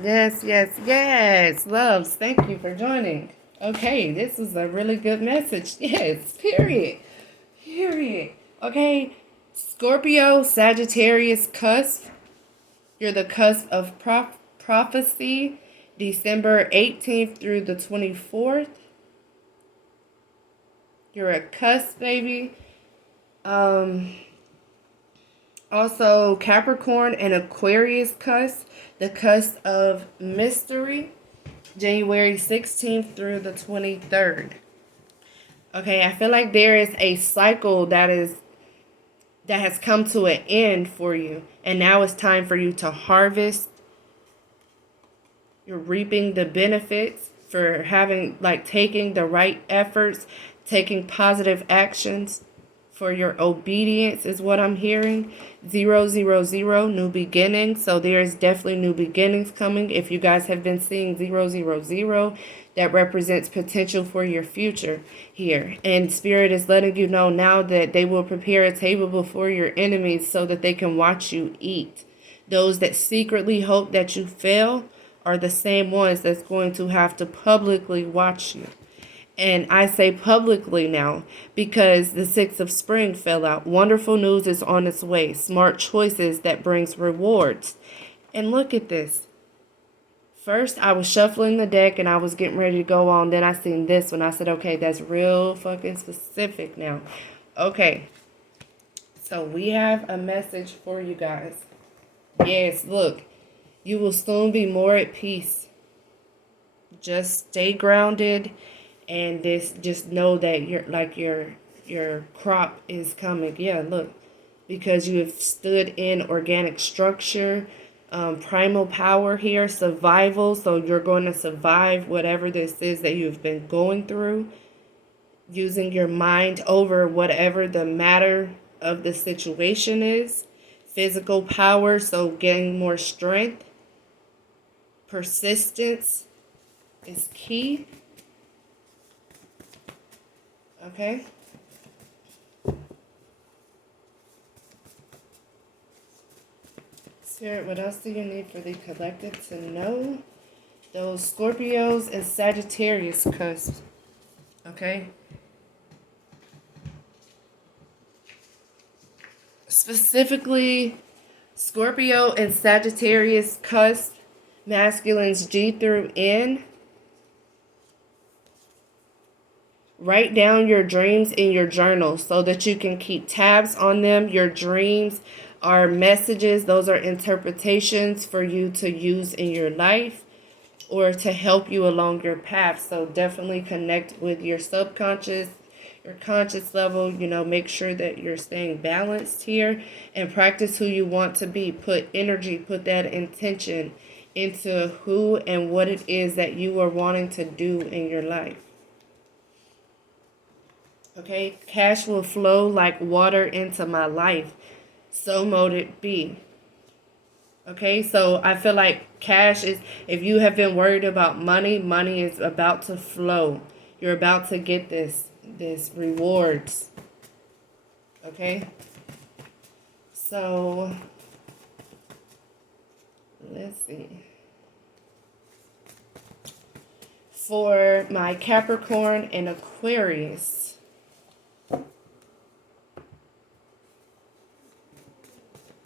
Yes, yes, yes. Loves, thank you for joining. Okay, this is a really good message. Yes, period. Period. Okay, Scorpio, Sagittarius, cusp. You're the cusp of prophecy, December 18th through the 24th. You're a cusp, baby. Um, Also, Capricorn and Aquarius cusp, the cusp of mystery, January 16th through the 23rd. Okay, I feel like there is a cycle that has come to an end for you, and now it's time for you to harvest. You're reaping the benefits for having taking the right efforts, taking positive actions for your obedience is what I'm hearing. 000, new beginnings. So there is definitely new beginnings coming. If you guys have been seeing 000, that represents potential for your future here. And Spirit is letting you know now that they will prepare a table before your enemies so that they can watch you eat. Those that secretly hope that you fail are the same ones that's going to have to publicly watch you. And I say publicly now because the 6 of spring fell out. Wonderful news is on its way. Smart choices that brings rewards. And look at this. First, I was shuffling the deck and I was getting ready to go on. Then I seen this one. I said, okay, that's real fucking specific now. Okay. So we have a message for you guys. Yes, look. You will soon be more at peace. Just stay grounded. And this, just know that your crop is coming. Yeah, look, because you have stood in organic structure, primal power here, survival. So you're going to survive whatever this is that you've been going through, using your mind over whatever the matter of the situation is. Physical power, so getting more strength. Persistence is key. Okay. Spirit, what else do you need for the collective to know? Those Scorpios and Sagittarius cusps. Okay. Specifically, Scorpio and Sagittarius cusp, masculines G through N. Write down your dreams in your journal so that you can keep tabs on them. Your dreams are messages. Those are interpretations for you to use in your life or to help you along your path. So definitely connect with your subconscious, your conscious level. Make sure that you're staying balanced here and practice who you want to be. Put energy, put that intention into who and what it is that you are wanting to do in your life. Okay, cash will flow like water into my life. So mote it be. Okay, so I feel like cash is, if you have been worried about money, money is about to flow. You're about to get this rewards. Okay, so let's see. For my Capricorn and Aquarius,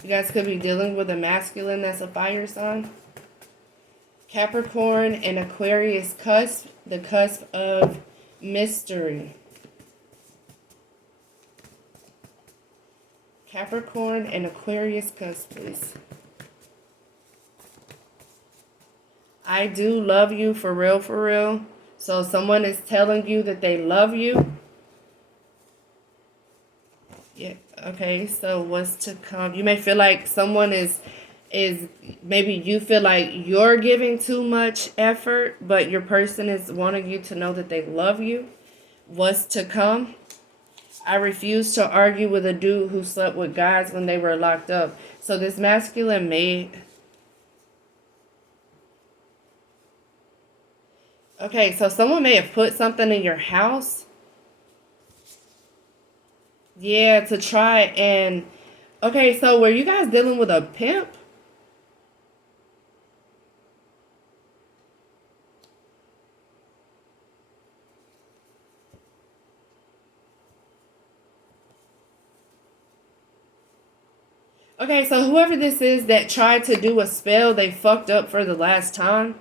you guys could be dealing with a masculine that's a fire sign. Capricorn and Aquarius cusp, the cusp of mystery. Capricorn and Aquarius cusp, please. I do love you for real, for real. So someone is telling you that they love you. Yeah, okay, so what's to come? You may feel like someone is maybe you feel like you're giving too much effort, but your person is wanting you to know that they love you. What's to come? I refuse to argue with a dude who slept with guys when they were locked up. So this masculine may... Okay, so someone may have put something in your house. Yeah, to try and... Okay, so were you guys dealing with a pimp? Okay, so whoever this is that tried to do a spell, they fucked up for the last time.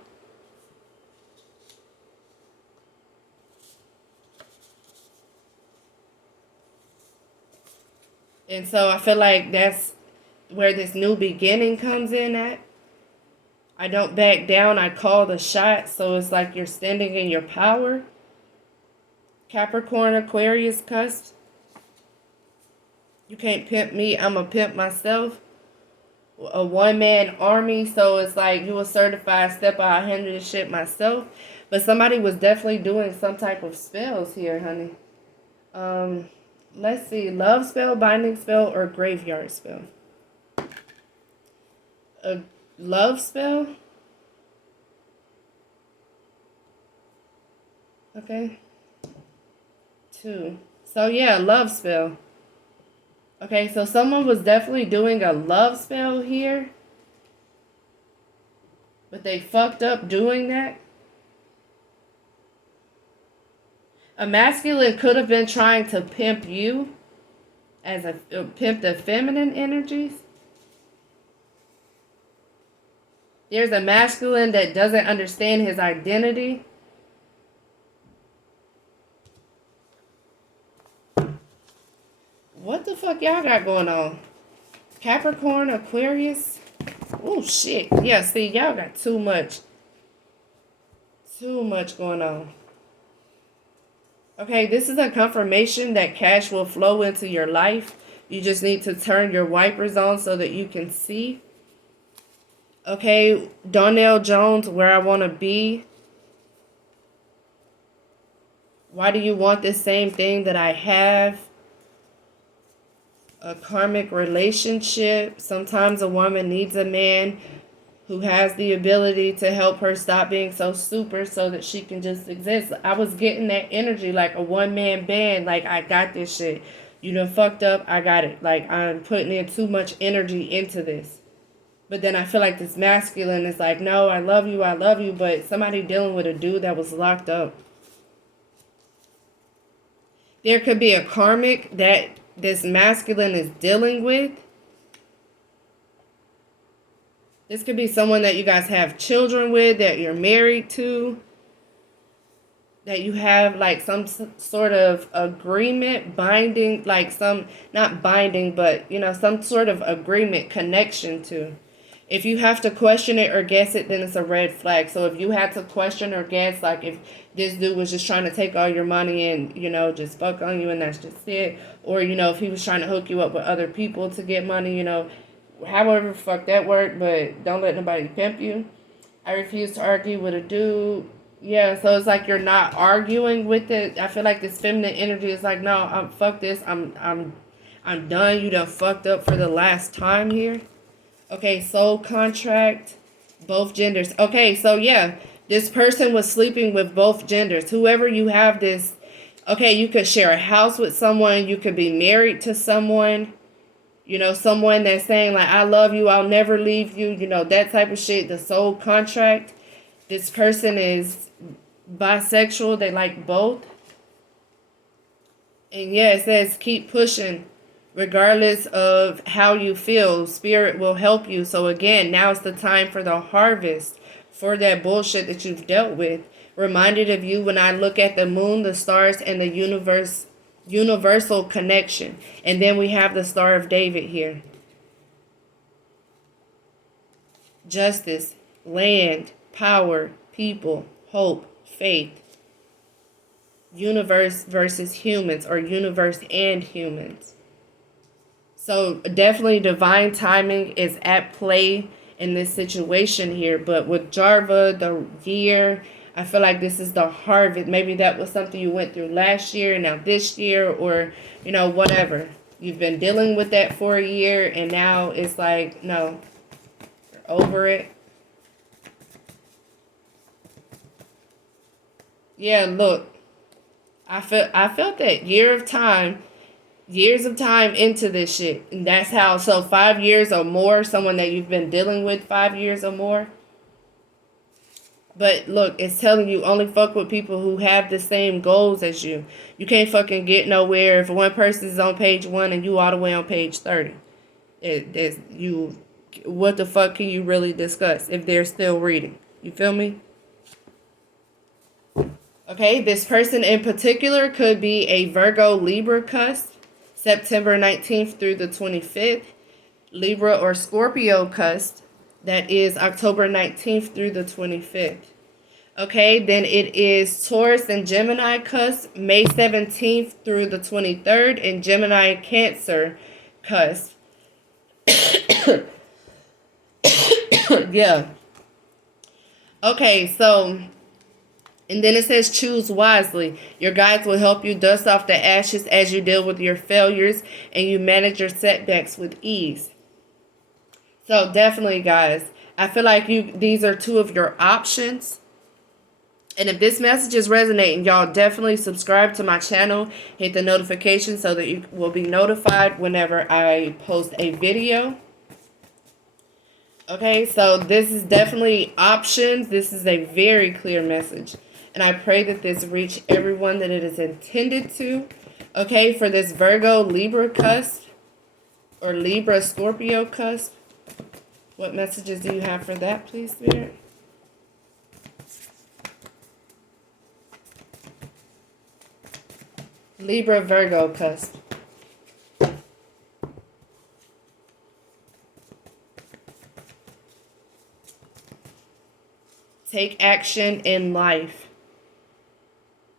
And so I feel like that's where this new beginning comes in at. I don't back down, I call the shot. So it's like you're standing in your power. Capricorn, Aquarius, cusps. You can't pimp me, I'm a pimp myself. A one-man army, so it's like you a certified step out, I handle this shit myself. But somebody was definitely doing some type of spells here, honey. Let's see, love spell, binding spell, or graveyard spell. A love spell. Okay. 2. So yeah, love spell. Okay, so someone was definitely doing a love spell here. But they fucked up doing that. A masculine could have been trying to pimp you as a pimp the feminine energies. There's a masculine that doesn't understand his identity. What the fuck y'all got going on? Capricorn, Aquarius. Oh shit. Yeah, see, y'all got too much. Too much going on. Okay, this is a confirmation that cash will flow into your life. You just need to turn your wipers on so that you can see. Okay, Donnell Jones, where I want to be. Why do you want the same thing that I have? A karmic relationship. Sometimes a woman needs a man who has the ability to help her stop being so super so that she can just exist. I was getting that energy like a one-man band. Like, I got this shit. You done fucked up. I got it. Like, I'm putting in too much energy into this. But then I feel like this masculine is like, no, I love you. But somebody dealing with a dude that was locked up. There could be a karmic that this masculine is dealing with. This could be someone that you guys have children with, that you're married to, that you have like some sort of agreement, binding, like some, not binding, but you know, some sort of agreement, connection to. If you have to question it or guess it, then it's a red flag. So if you had to question or guess, like if this dude was just trying to take all your money and, you know, just fuck on you and that's just it. Or, you know, if he was trying to hook you up with other people to get money, you know, however fuck that worked, but don't let nobody pimp you. I refuse to argue with a dude. Yeah, so it's like you're not arguing with it. I feel like this feminine energy is like, no, fuck this. I'm done. You done fucked up for the last time here. Okay, soul contract, both genders. Okay, so yeah, this person was sleeping with both genders. Whoever you have this, okay, you could share a house with someone. You could be married to someone. You know, someone that's saying like, I love you, I'll never leave you. You know, that type of shit, the soul contract. This person is bisexual. They like both. And yeah, it says keep pushing. Regardless of how you feel, spirit will help you. So again, now it's the time for the harvest for that bullshit that you've dealt with. Reminded of you when I look at the moon, the stars, and the universal connection. And then we have the Star of David here. Justice, land, power, people, hope, faith. Universe versus humans, or universe and humans. So definitely divine timing is at play in this situation here. But with Jarva, the year, I feel like this is the harvest. Maybe that was something you went through last year and now this year, or, you know, whatever. You've been dealing with that for a year and now it's like, no, you're over it. Yeah, look, I felt that years of time into this shit. And that's how, so 5 years or more, someone that you've been dealing with 5 years or more. But look, it's telling you only fuck with people who have the same goals as you. You can't fucking get nowhere if one person is on page 1 and you all the way on page 30. What the fuck can you really discuss if they're still reading? You feel me? Okay, this person in particular could be a Virgo Libra cusp, September 19th through the 25th. Libra or Scorpio cusp, that is October 19th through the 25th. Okay, then it is Taurus and Gemini cusp, May 17th through the 23rd, and Gemini and Cancer cusp. Yeah. Okay, so, and then it says choose wisely. Your guides will help you dust off the ashes as you deal with your failures and you manage your setbacks with ease. So definitely, guys, I feel like these are two of your options. And if this message is resonating, y'all definitely subscribe to my channel. Hit the notification so that you will be notified whenever I post a video. Okay, so this is definitely options. This is a very clear message. And I pray that this reach everyone that it is intended to. Okay, for this Virgo Libra cusp or Libra Scorpio cusp. What messages do you have for that, please, Spirit? Libra Virgo cusp. Take action in life.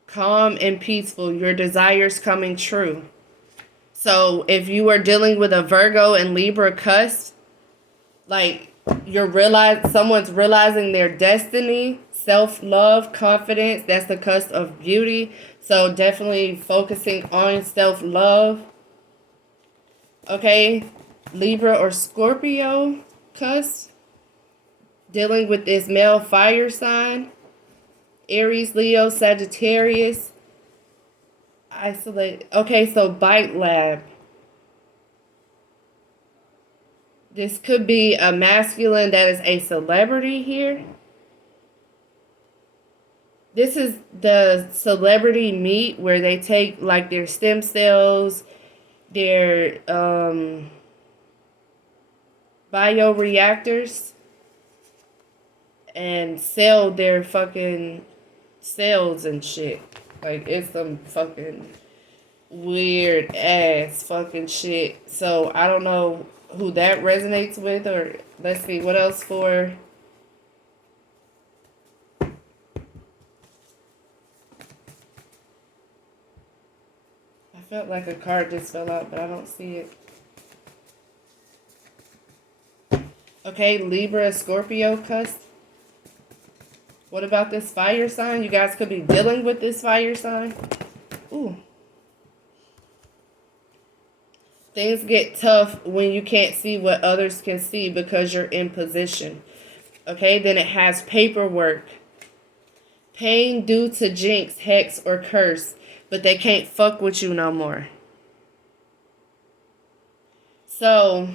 Calm and peaceful. Your desires coming true. So if you are dealing with a Virgo and Libra cusp, like someone's realizing their destiny, self-love, confidence. That's the cusp of beauty. So definitely focusing on self-love. Okay, Libra or Scorpio cusp. Dealing with this male fire sign. Aries, Leo, Sagittarius. Isolate. Okay, so Bite Lab. This could be a masculine that is a celebrity here. This is the celebrity meet where they take like their stem cells, their bioreactors, and sell their fucking cells and shit. Like, it's some fucking weird ass fucking shit. So I don't know who that resonates with, or let's see what else for. I felt like a card just fell out, but I don't see it. Okay, Libra, Scorpio cusp. What about this fire sign? You guys could be dealing with this fire sign. Ooh. Things get tough when you can't see what others can see because you're in position. Okay, then it has paperwork. Pain due to jinx, hex, or curse, but they can't fuck with you no more. So,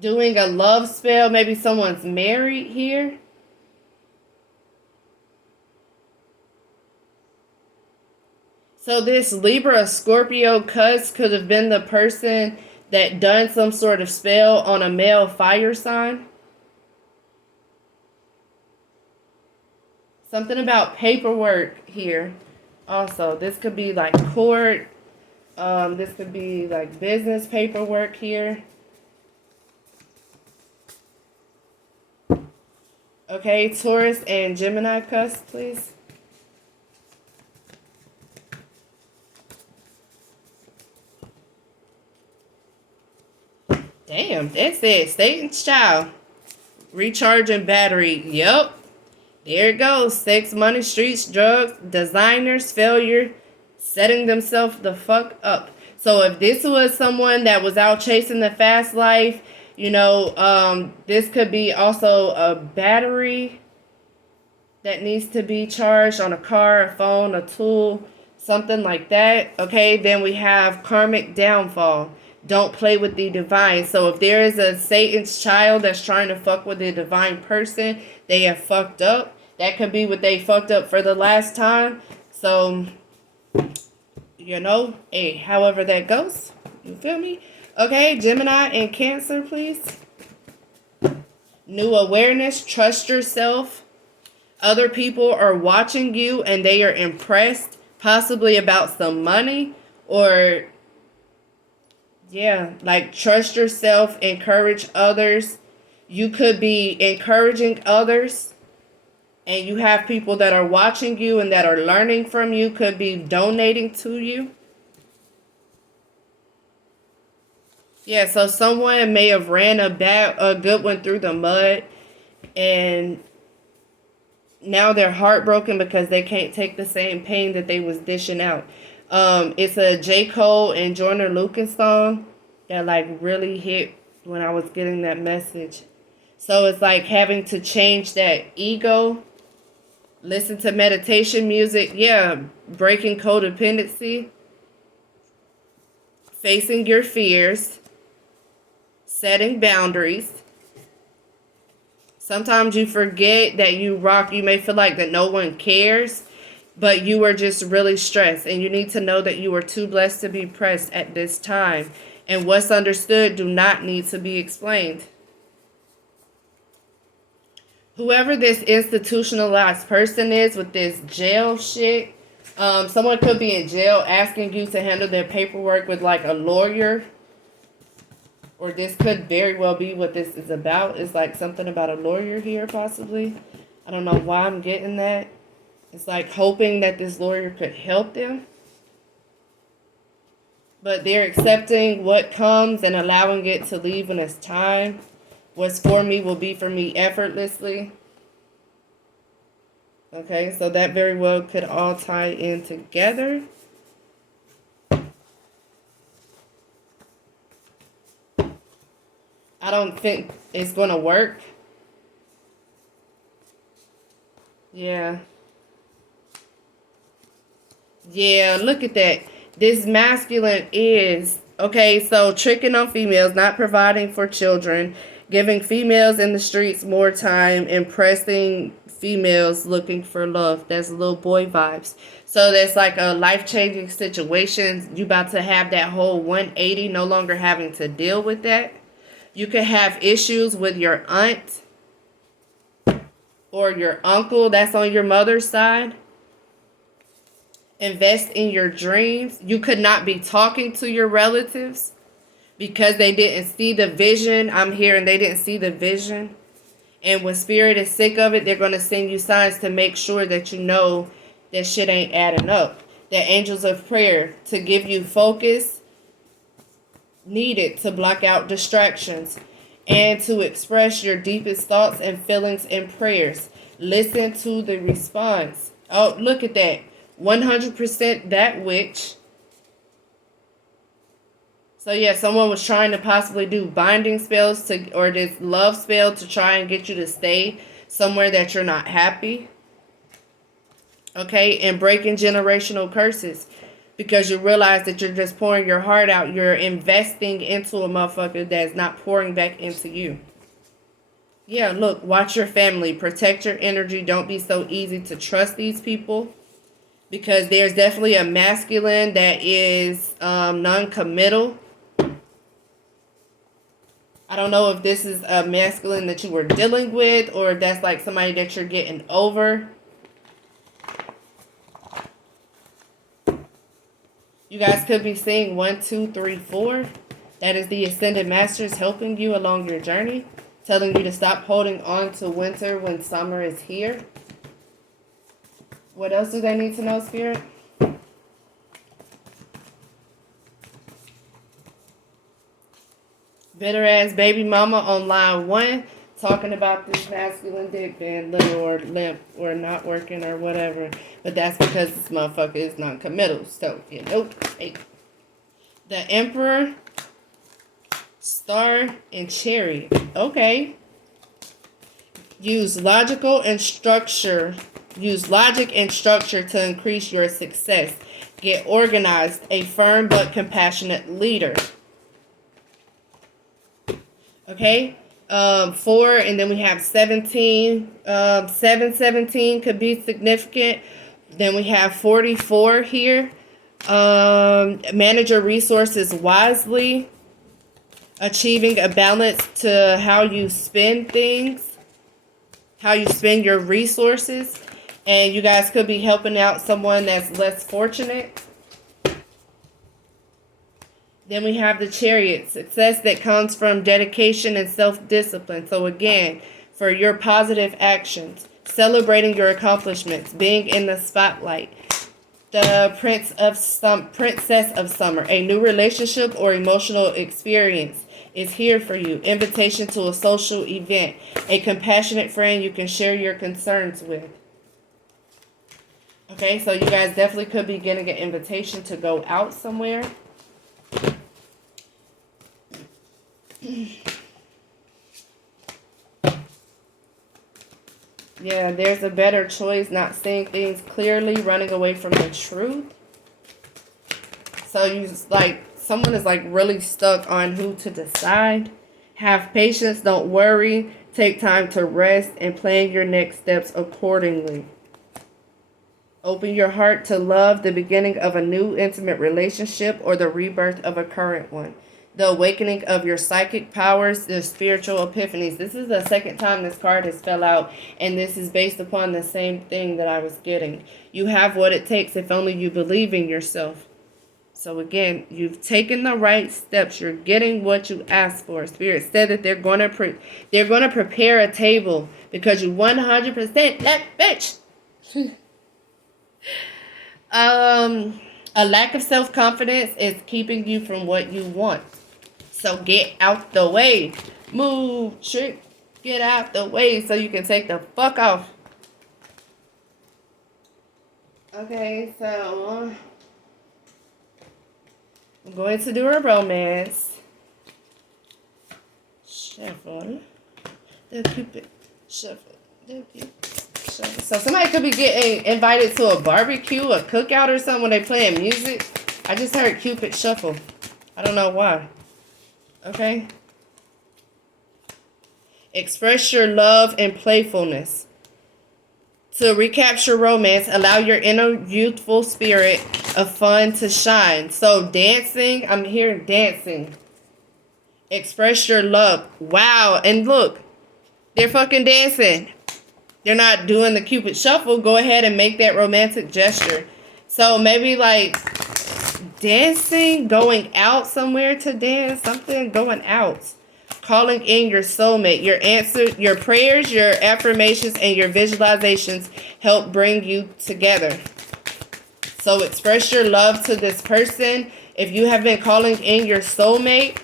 doing a love spell, maybe someone's married here. So this Libra Scorpio cusp could have been the person that done some sort of spell on a male fire sign. Something about paperwork here. Also, this could be like court. This could be like business paperwork here. Okay, Taurus and Gemini cusp, please. Damn, that's it. Satan's child. Recharging battery. Yup. There it goes. Sex, money, streets, drugs, designers, failure, setting themselves the fuck up. So if this was someone that was out chasing the fast life, you know, this could be also a battery that needs to be charged on a car, a phone, a tool, something like that. Okay, then we have karmic downfall. Don't play with the divine. So if there is a Satan's child that's trying to fuck with the divine person, they have fucked up. That could be what they fucked up for the last time. So, you know, hey, however that goes, You feel me? Okay, Gemini and Cancer, please. New awareness, trust yourself. Other people are watching you and they are impressed, possibly about some money, or yeah, like trust yourself, encourage others. You could be encouraging others and you have people that are watching you and that are learning from you, could be donating to you. Yeah, so someone may have ran a good one through the mud, and now they're heartbroken because they can't take the same pain that they was dishing out. It's a J. Cole and Joyner Lucas song that like really hit when I was getting that message. So it's like having to change that ego, listen to meditation music, yeah, breaking codependency, facing your fears, setting boundaries. Sometimes you forget that you rock. You may feel like that no one cares, but you are just really stressed. And you need to know that you are too blessed to be pressed at this time. And what's understood do not need to be explained. Whoever this institutionalized person is with this jail shit, someone could be in jail asking you to handle their paperwork with like a lawyer. Or this could very well be what this is about. It's like something about a lawyer here, possibly. I don't know why I'm getting that. It's like hoping that this lawyer could help them. But they're accepting what comes and allowing it to leave when it's time. What's for me will be for me effortlessly. Okay, so that very well could all tie in together. I don't think it's going to work. Yeah. Yeah, look at that. This masculine is, okay, so tricking on females, not providing for children, giving females in the streets more time, impressing females looking for love. That's little boy vibes. So that's like a life-changing situation. You about to have that whole 180, no longer having to deal with that. You could have issues with your aunt or your uncle that's on your mother's side. Invest in your dreams. You could not be talking to your relatives because they didn't see the vision. I'm hearing they didn't see the vision. And when spirit is sick of it, they're going to send you signs to make sure that you know that shit ain't adding up. The angels of prayer to give you focus needed to block out distractions and to express your deepest thoughts and feelings in prayers. Listen to the response. Oh, look at that. 100% that witch. So yeah, someone was trying to possibly do binding spells to, or this love spell to try and get you to stay somewhere that you're not happy. Okay, and breaking generational curses. Because you realize that you're just pouring your heart out. You're investing into a motherfucker that's not pouring back into you. Yeah, look, watch your family. Protect your energy. Don't be so easy to trust these people. Because there's definitely a masculine that is non-committal. I don't know if this is a masculine that you were dealing with or if that's like somebody that you're getting over. You guys could be seeing 1, 2, 3, 4. That is the Ascended Masters helping you along your journey. Telling you to stop holding on to winter when summer is here. What else do they need to know, Spirit? Bitter ass baby mama on line 1. Talking about this masculine dick being little or limp or not working or whatever. But that's because this motherfucker is non-committal. So, you know, hey. The Emperor, Star, and Chariot. Okay. Use logical and structure. Use logic and structure to increase your success. Get organized. A firm but compassionate leader. Okay. 4, and then we have 17. 717 could be significant. Then we have 44 here. Manage your resources wisely. Achieving a balance to how you spend things, how you spend your resources. And you guys could be helping out someone that's less fortunate. Then we have the Chariot, success that comes from dedication and self-discipline. So again, for your positive actions, celebrating your accomplishments, being in the spotlight. The Princess of Summer, a new relationship or emotional experience is here for you. Invitation to a social event, a compassionate friend you can share your concerns with. Okay, so you guys definitely could be getting an invitation to go out somewhere. Yeah, there's a better choice, not seeing things clearly, running away from the truth. So you like, someone is like really stuck on who to decide. Have patience, don't worry, take time to rest, and plan your next steps accordingly. Open your heart to love, the beginning of a new intimate relationship or the rebirth of a current one. The awakening of your psychic powers, the spiritual epiphanies. This is the second time this card has fell out, and this is based upon the same thing that I was getting. You have what it takes if only you believe in yourself. So again, you've taken the right steps. You're getting what you asked for. Spirit said that they're going to prepare a table because you 100% that bitch. A lack of self-confidence is keeping you from what you want. So get out the way. Move, trick, get out the way so you can take the fuck off. Okay, so I'm going to do a romance. Shuffle. The Cupid. Shuffle. The Cupid. Shuffle. So somebody could be getting invited to a barbecue, a cookout or something when they playing music. I just heard Cupid Shuffle. I don't know why. Okay. Express your love and playfulness. To recapture romance, allow your inner youthful spirit of fun to shine. So dancing, I'm hearing dancing. Express your love. Wow, and look, they're fucking dancing. They're not doing the Cupid Shuffle. Go ahead and make that romantic gesture. So maybe like dancing, going out somewhere to dance, something, going out. Calling in your soulmate. Your answer, your prayers, your affirmations, and your visualizations help bring you together. So express your love to this person. If you have been calling in your soulmate,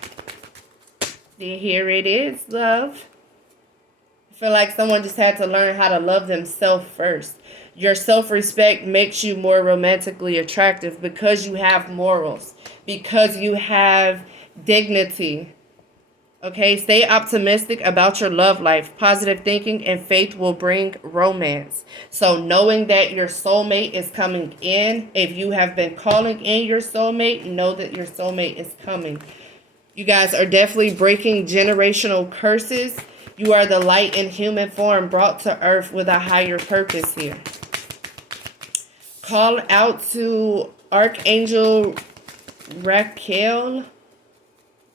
then here it is, love. I feel like someone just had to learn how to love themselves first. Your self-respect makes you more romantically attractive because you have morals, because you have dignity. Okay, stay optimistic about your love life. Positive thinking and faith will bring romance. So knowing that your soulmate is coming in, if you have been calling in your soulmate, know that your soulmate is coming. You guys are definitely breaking generational curses. You are the light in human form brought to earth with a higher purpose here. Call out to Archangel Raquel,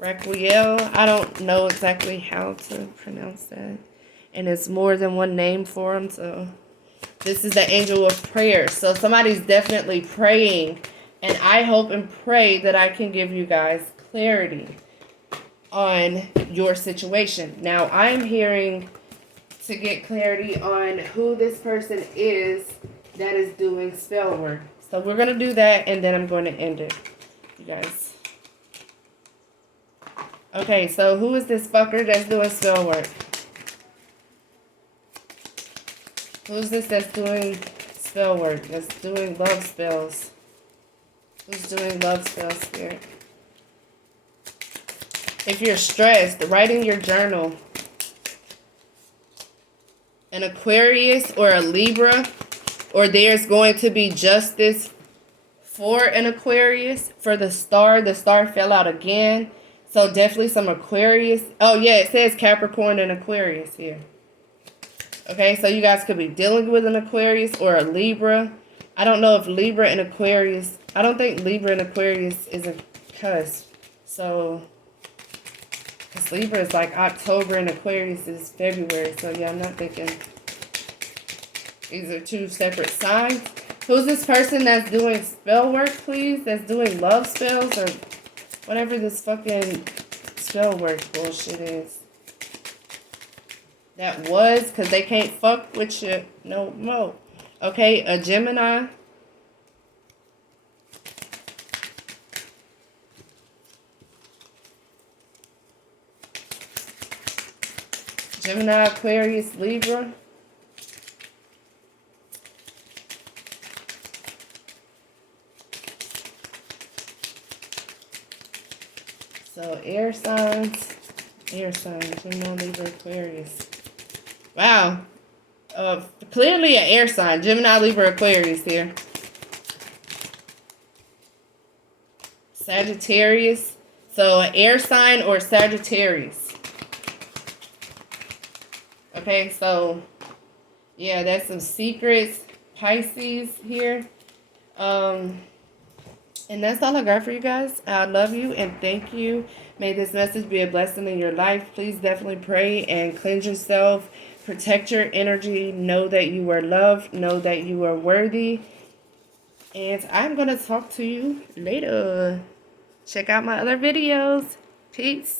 I don't know exactly how to pronounce that. And it's more than one name for him. So this is the angel of prayer. So somebody's definitely praying. And I hope and pray that I can give you guys clarity on your situation. Now I'm hearing to get clarity on who this person is that is doing spell work. So we're going to do that and then I'm going to end it, you guys. Okay, so who is this fucker that's doing spell work? Who's this that's doing spell work? That's doing love spells? Who's doing love spells, Spirit? If you're stressed, write in your journal. An Aquarius or a Libra, or there's going to be justice for an Aquarius. For the star fell out again. So definitely some Aquarius. Oh yeah, it says Capricorn and Aquarius here. Okay, so you guys could be dealing with an Aquarius or a Libra. I don't know if Libra and Aquarius I don't think Libra and Aquarius is a cusp. So, because Libra is like October and Aquarius is February. So, yeah, I'm not thinking these are two separate signs. Who's this person that's doing spell work, please? That's doing love spells or whatever this fucking spell work bullshit is. That was, because they can't fuck with you no more. Okay, a Gemini. Gemini, Aquarius, Libra. So air signs, Gemini, Libra, Aquarius. Wow. Clearly an air sign, Gemini, Libra, Aquarius here. Sagittarius. So an air sign or Sagittarius. Okay, so yeah, that's some secrets. Pisces here. And that's all I got for you guys. I love you and thank you. May this message be a blessing in your life. Please definitely pray and cleanse yourself. Protect your energy. Know that you are loved. Know that you are worthy. And I'm going to talk to you later. Check out my other videos. Peace.